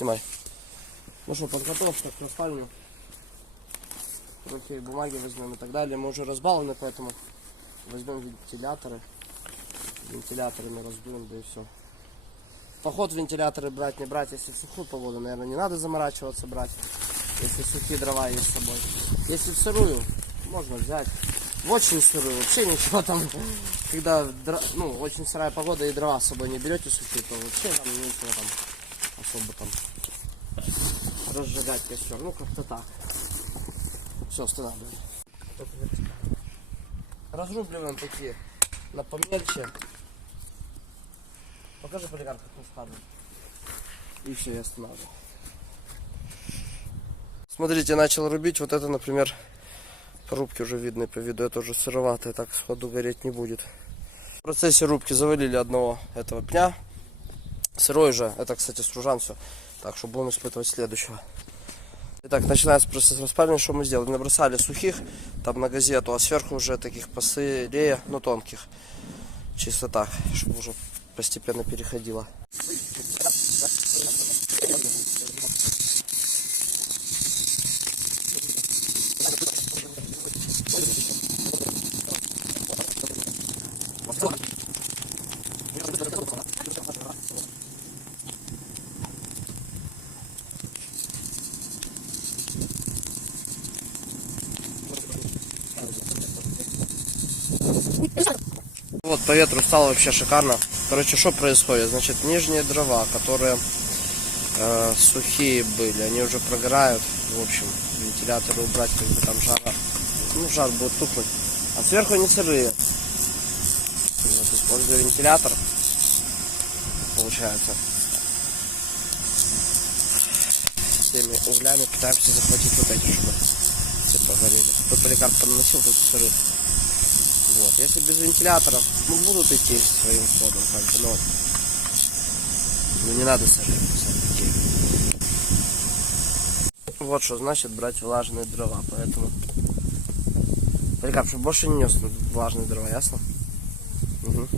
Снимай. Ну что, подготовка к распальню. Трохи бумаги возьмем и так далее. Мы уже разбалованы, поэтому возьмем вентиляторы. Вентиляторами раздуем, да и все. Поход вентиляторы брать, не брать. Если в сухую погоду, наверное, не надо заморачиваться брать. Если сухие дрова есть с собой. Если в сырую, можно взять. В очень сырую, вообще ничего там. Когда очень сырая погода и дрова с собой не берете сухие, то вообще там ничего там особо там разжигать костер. Ну как-то так. Все, останавливаем. Разрубливаем такие на помельче. Покажи, Поликарп, как он складывает. И все, я останавливаю. Смотрите, начал рубить. Вот это, например, по рубке уже видно, по виду это уже сыроватое, так сходу гореть не будет. В процессе рубки завалили одного этого пня. Сырой же, это, кстати, стружан все. Так что будем испытывать следующего. Итак, начинается процесс распаливания. Что мы сделали? Набросали сухих, там на газету, а сверху уже таких посырее, но тонких. Чисто так, чтобы уже постепенно переходило. Вот по ветру стало вообще шикарно. Короче, что происходит? Значит, нижние дрова, которые сухие были, они уже прогорают. В общем, вентиляторы убрать, как бы там жара, жар будет тухнуть. А сверху они сырые. Вот, использую вентилятор. Получается. Всеми углями пытаемся захватить вот эти, чтобы все погорели. Тут Поликарп наносил тут сырых. Вот. Если без вентиляторов, будут идти своим ходом, как бы, но не надо сажать. Вот что значит брать влажные дрова, поэтому Поликарп, чтобы больше не нес влажные дрова, ясно? Угу.